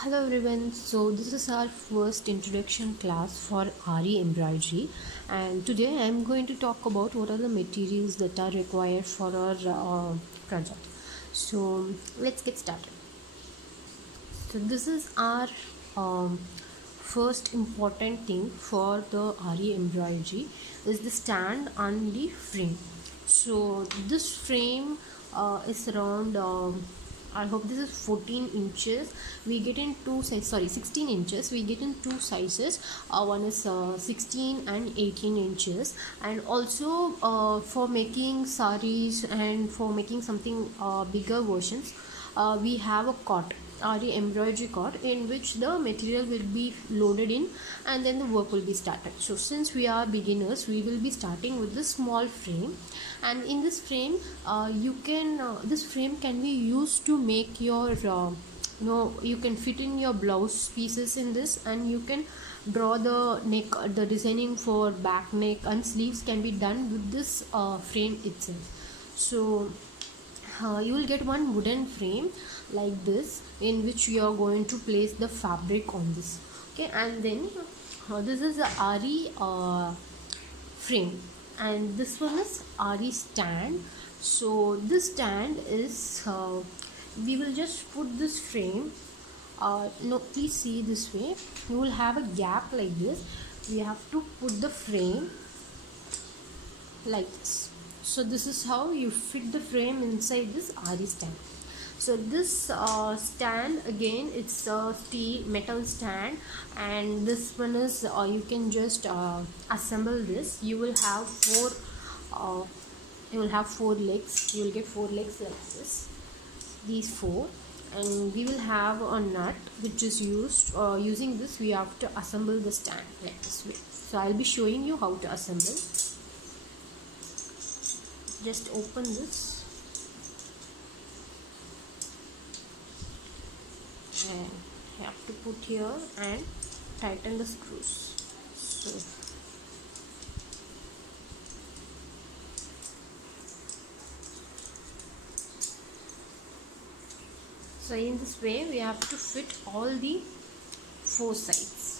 Hello everyone, so this is our first introduction class for Aari Embroidery, and today I am going to talk about what are the materials that are required for our project. So let's get started. So this is our first important thing for the Aari Embroidery is the stand and the frame. So this frame is around I hope this is 14 inches. We get in two sizes, 16 inches. We get in two sizes. One is 16 and 18 inches. And also for making saris and for making something bigger versions, we have a cot, Aari embroidery cot, in which the material will be loaded in and then the work will be started. So since we are beginners, we will be starting with this small frame, and in this frame this frame can be used to make your you can fit in your blouse pieces in this, and you can draw the neck, the designing for back, neck and sleeves can be done with this frame itself. So you will get one wooden frame like this, in which you are going to place the fabric on this. Okay, and then this is the Aari frame, and this one is Aari stand. So this stand is we will just put this frame, no, please see this way, you will have a gap like this. We have to put the frame like this. So this is how you fit the frame inside this Aari stand. So this stand, again, it's a steel metal stand, and this one is you can just assemble this. You will have four legs. You will get four legs like this, these four, and we will have a nut which is used. Using this, we have to assemble the stand like this way. So I'll be showing you how to assemble. Just open this and you have to put here and tighten the screws. So in this way we have to fit all the four sides.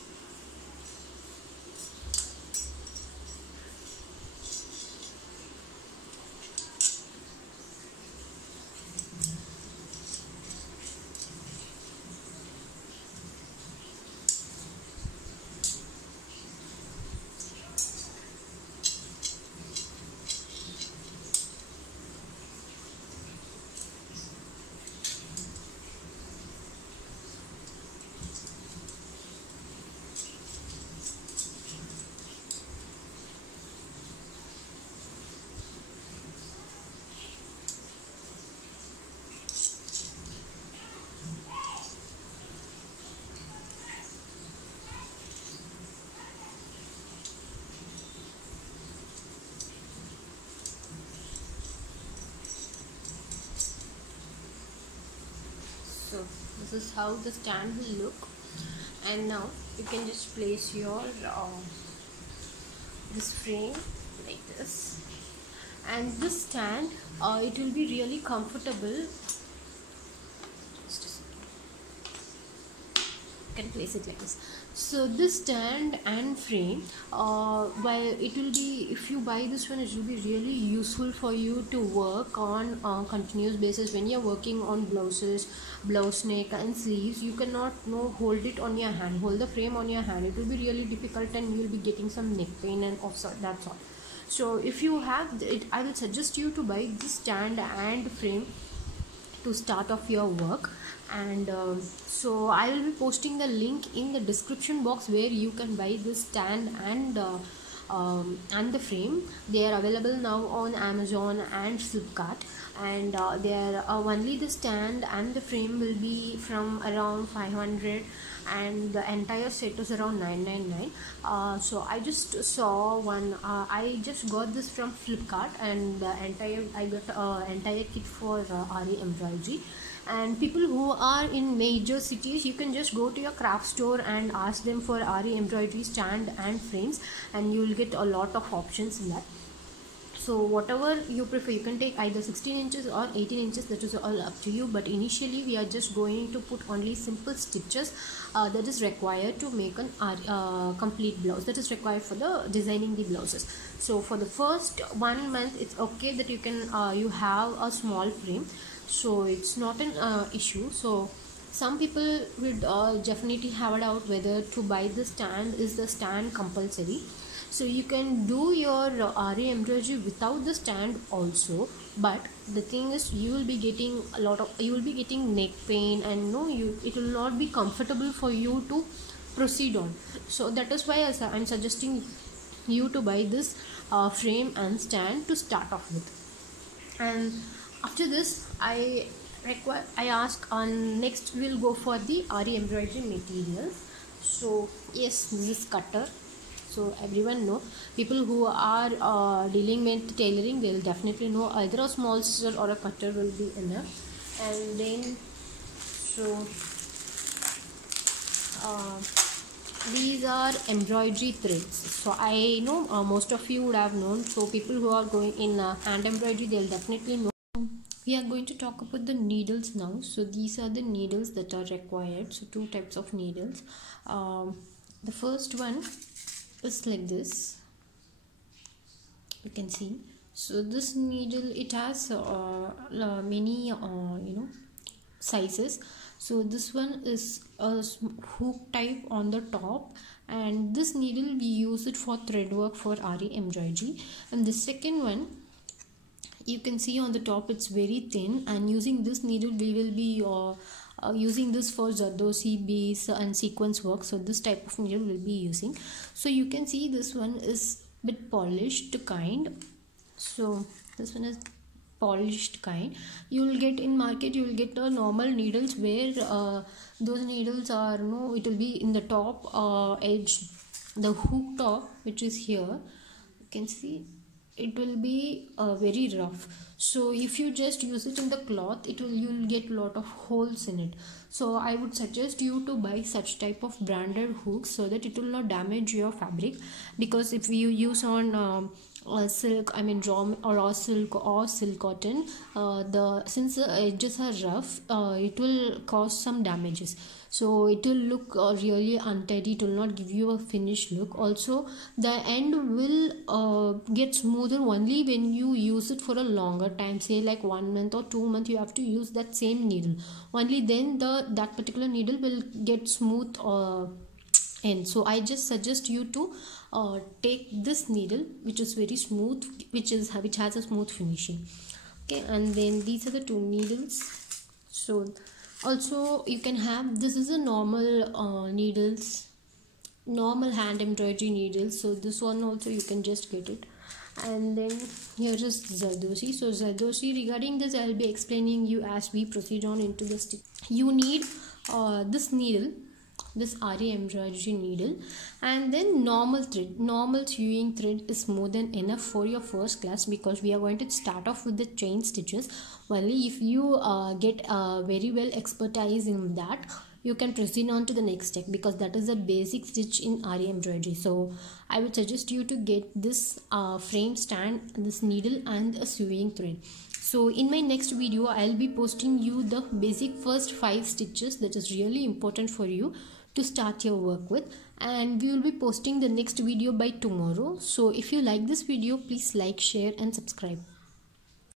So this is how the stand will look, and now you can just place your this frame like this, and this stand it will be really comfortable. Just a second. You can place it like this. So this stand and frame, while it will be, if you buy this one, it will be really useful for you to work on continuous basis. When you're working on blouses, blouse neck and sleeves, you cannot hold it on your hand, hold the frame on your hand. It will be really difficult and you will be getting some neck pain and also that's all. So if you have it, I will suggest you to buy this stand and frame to start off your work. And so I will be posting the link in the description box where you can buy this stand and the frame. They are available now on Amazon and Flipkart, and they are only the stand and the frame will be from around 500, and the entire set is around 999. So I just saw one, I just got this from Flipkart, and I got entire kit for Aari Embroidery. And people who are in major cities, you can just go to your craft store and ask them for Aari Embroidery stand and frames, and you will get a lot of options in that. So whatever you prefer, you can take either 16 inches or 18 inches, that is all up to you. But initially we are just going to put only simple stitches that is required to make an complete blouse, that is required for the designing the blouses. So for the first 1 month it's okay that you can you have a small frame, so it's not an issue. So some people would definitely have a doubt whether to buy the stand. Is the stand compulsory? So you can do your Aari embroidery without the stand also, but the thing is you will be getting neck pain, and it will not be comfortable for you to proceed on. So that is why I'm suggesting you to buy this frame and stand to start off with. And after this I ask on next we'll go for the Aari embroidery materials. So yes, this is cutter. So everyone know, people who are dealing with tailoring, they'll definitely know either a small scissor or a cutter will be enough. And then these are embroidery threads. So I know most of you would have known, so people who are going in hand embroidery, they'll definitely know. We are going to talk about the needles now. So these are the needles that are required. So two types of needles. The first one is like this, you can see. So this needle, it has many sizes. So this one is a hook type on the top, and this needle we use it for thread work for Aari embroidery. And the second one, you can see on the top, it's very thin, and using this needle we will be using this for Zardosi base and sequence work. So this type of needle will be using. So you can see this one is bit polished kind. So this one is polished kind. You will get in market, you will get normal needles where those needles are it will be in the top edge, the hook top, which is here. You can see it will be very rough. So if you just use it in the cloth, you'll get a lot of holes in it. So I would suggest you to buy such type of branded hooks so that it will not damage your fabric. Because if you use on silk, I mean raw silk or silk cotton, since the edges are rough, it will cause some damages. So it will look really untidy. It will not give you a finished look. Also the end will get smoother only when you use it for a longer time, say like 1 month or 2 months. You have to use that same needle, only then that particular needle will get smooth end. So I just suggest you to take this needle, which is very smooth, which has a smooth finishing. Okay, and then these are the two needles. So also you can have, this is a normal needles, normal hand embroidery needles. So this one also you can just get it. And then here is Zardosi. So Zardosi, regarding this I'll be explaining you as we proceed on into the stitch. You need this needle, this Aari embroidery needle, and then normal thread. Normal sewing thread is more than enough for your first class, because we are going to start off with the chain stitches. Only if you get very well expertise in that, you can proceed on to the next step, because that is a basic stitch in Aari embroidery. So I would suggest you to get this frame stand, this needle, and a sewing thread. So in my next video I'll be posting you the basic first 5 stitches that is really important for you to start your work with, and we will be posting the next video by tomorrow. So if you like this video, please like, share and subscribe.